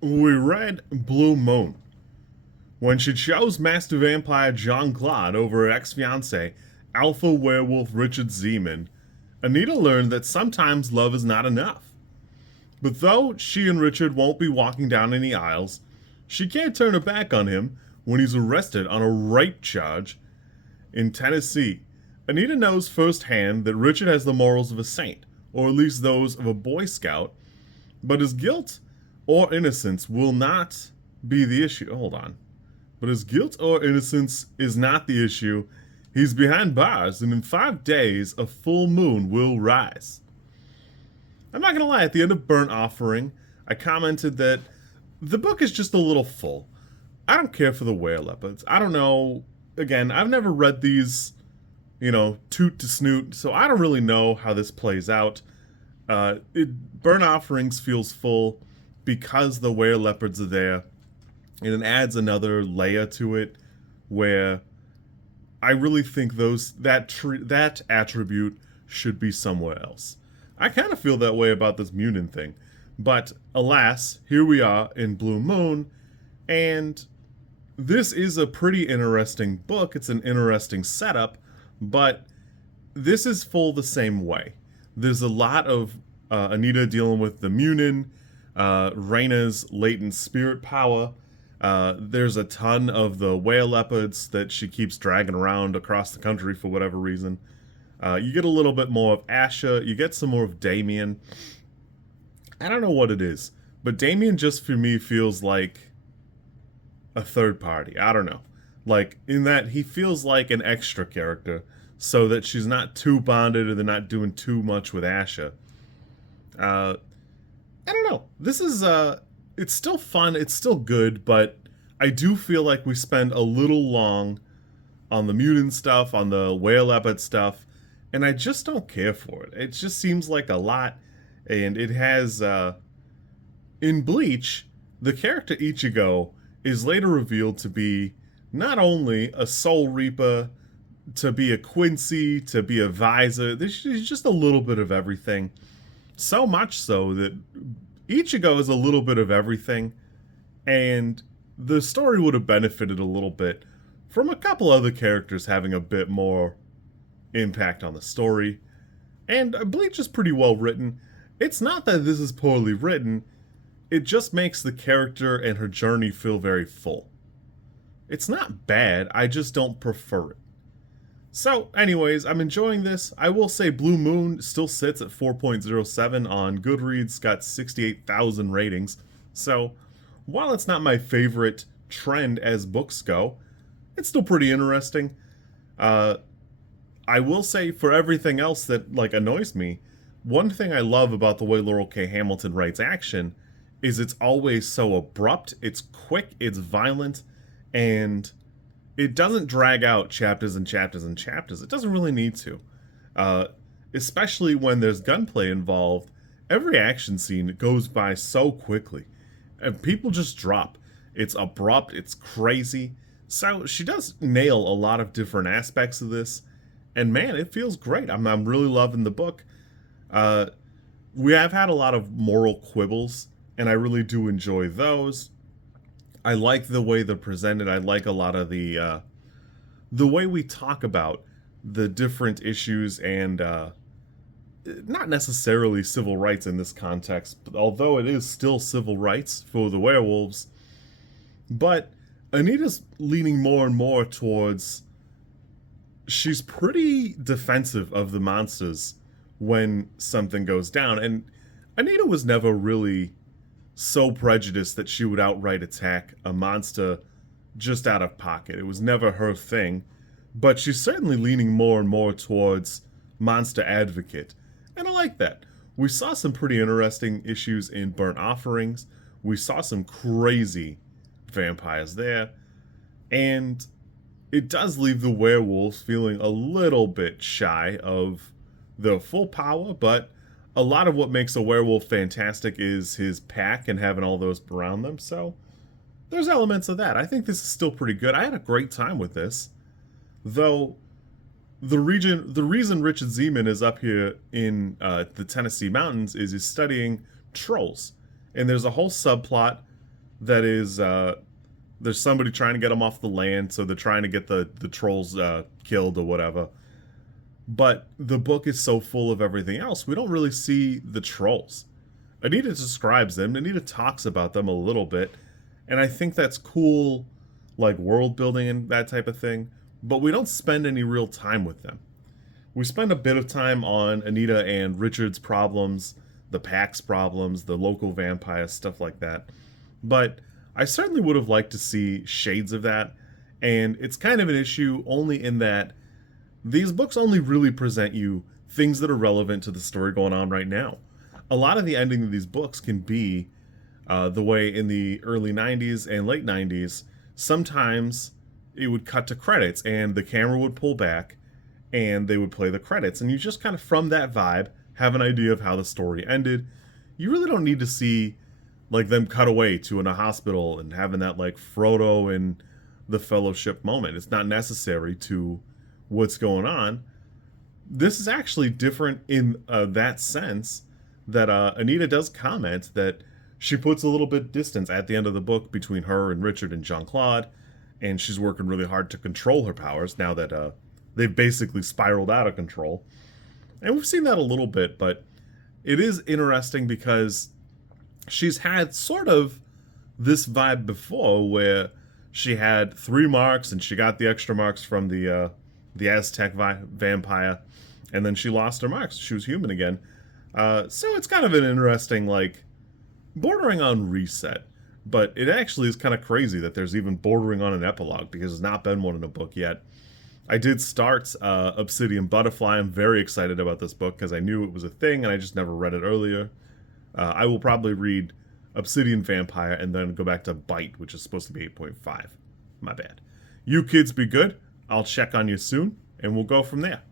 We read Blue Moon. When she chose Master Vampire Jean Claude over her ex-fiancé, Alpha Werewolf Richard Zeman, Anita learned that sometimes love is not enough. But though she and Richard won't be walking down any aisles, she can't turn her back on him when he's arrested on a rape charge in Tennessee. Anita knows firsthand that Richard has the morals of a saint, or at least those of a Boy Scout, but his guilt or innocence will not be the issue. Hold on. But his guilt or innocence is not the issue. He's behind bars, and in 5 days, a full moon will rise. I'm not going to lie, at the end of Burnt Offering, I commented that the book is just a little full. I don't care for the were-leopards. I don't know. Again, I've never read these, toot to snoot, so I don't really know how this plays out. Burnt Offerings feels full because the were-leopards are there, and it adds another layer to it where I really think that attribute should be somewhere else. I kind of feel that way about this mutant thing, but alas, here we are in Blue Moon, and this is a pretty interesting book. It's an interesting setup, but this is full the same way. There's a lot of Anita dealing with the munin, Raina's latent spirit power. There's a ton of the were-leopards that she keeps dragging around across the country for whatever reason. You get a little bit more of Asha. You get some more of Damien. I don't know what it is, but Damien just for me feels like a third party. I don't know. Like, in that he feels like an extra character so that she's not too bonded or they're not doing too much with Asha. I don't know. This is, it's still fun. It's still good, but I do feel like we spend a little long on the mutant stuff, on the were-leopard stuff, and I just don't care for it. It just seems like a lot, and it has, in Bleach, the character Ichigo is later revealed to be not only a Soul Reaper, to be a Quincy, to be a Visor. There's just a little bit of everything. So much so that Ichigo is a little bit of everything, and the story would have benefited a little bit from a couple other characters having a bit more impact on the story. And Bleach is pretty well written. It's not that this is poorly written, it just makes the character and her journey feel very full. It's not bad, I just don't prefer it. So, anyways, I'm enjoying this. I will say Blue Moon still sits at 4.07 on Goodreads, got 68,000 ratings. So, while it's not my favorite trend as books go, it's still pretty interesting. I will say for everything else that annoys me, one thing I love about the way Laurell K. Hamilton writes action is it's always so abrupt, it's quick, it's violent, and it doesn't drag out chapters and chapters and chapters. It doesn't really need to. Especially when there's gunplay involved, every action scene goes by so quickly. And people just drop. It's abrupt, it's crazy. So she does nail a lot of different aspects of this. And man, it feels great. I'm really loving the book. We have had a lot of moral quibbles, and I really do enjoy those. I like the way they're presented. I like a lot of the way we talk about the different issues and not necessarily civil rights in this context, but although it is still civil rights for the werewolves. But Anita's leaning more and more towards she's pretty defensive of the monsters when something goes down. And Anita was never really so prejudiced that she would outright attack a monster just out of pocket. It was never her thing. But she's certainly leaning more and more towards monster advocate. And I like that. We saw some pretty interesting issues in Burnt Offerings. We saw some crazy vampires there. And it does leave the werewolves feeling a little bit shy of their full power, but a lot of what makes a werewolf fantastic is his pack and having all those around them, so there's elements of that. I think this is still pretty good. I had a great time with this, though the reason Richard Zeman is up here in the Tennessee mountains is he's studying trolls, and there's a whole subplot that is there's somebody trying to get them off the land, so they're trying to get the trolls killed or whatever. But the book is so full of everything else, we don't really see the trolls. Anita describes them, Anita talks about them a little bit, and I think that's cool, like world building and that type of thing, but we don't spend any real time with them. We spend a bit of time on Anita and Richard's problems, the Pack's problems, the local vampires, stuff like that. But I certainly would have liked to see shades of that, and it's kind of an issue only in that these books only really present you things that are relevant to the story going on right now. A lot of the ending of these books can be the way in the early 90s and late 90s, sometimes it would cut to credits and the camera would pull back and they would play the credits. And you just kind of, from that vibe, have an idea of how the story ended. You really don't need to see like them cut away to in a hospital and having that like Frodo and the Fellowship moment. It's not necessary to what's going on. This is actually different in that sense that Anita does comment that she puts a little bit distance at the end of the book between her and Richard and Jean-Claude, and she's working really hard to control her powers now that they've basically spiraled out of control. And we've seen that a little bit, but it is interesting because she's had sort of this vibe before where she had 3 marks and she got the extra marks from the Aztec vampire, and then she lost her marks. She was human again. So it's kind of an interesting, like, bordering on reset. But it actually is kind of crazy that there's even bordering on an epilogue, because there's not been one in a book yet. I did start Obsidian Butterfly. I'm very excited about this book because I knew it was a thing and I just never read it earlier. I will probably read Obsidian Vampire and then go back to Bite, which is supposed to be 8.5. My bad. You kids be good. I'll check on you soon, and we'll go from there.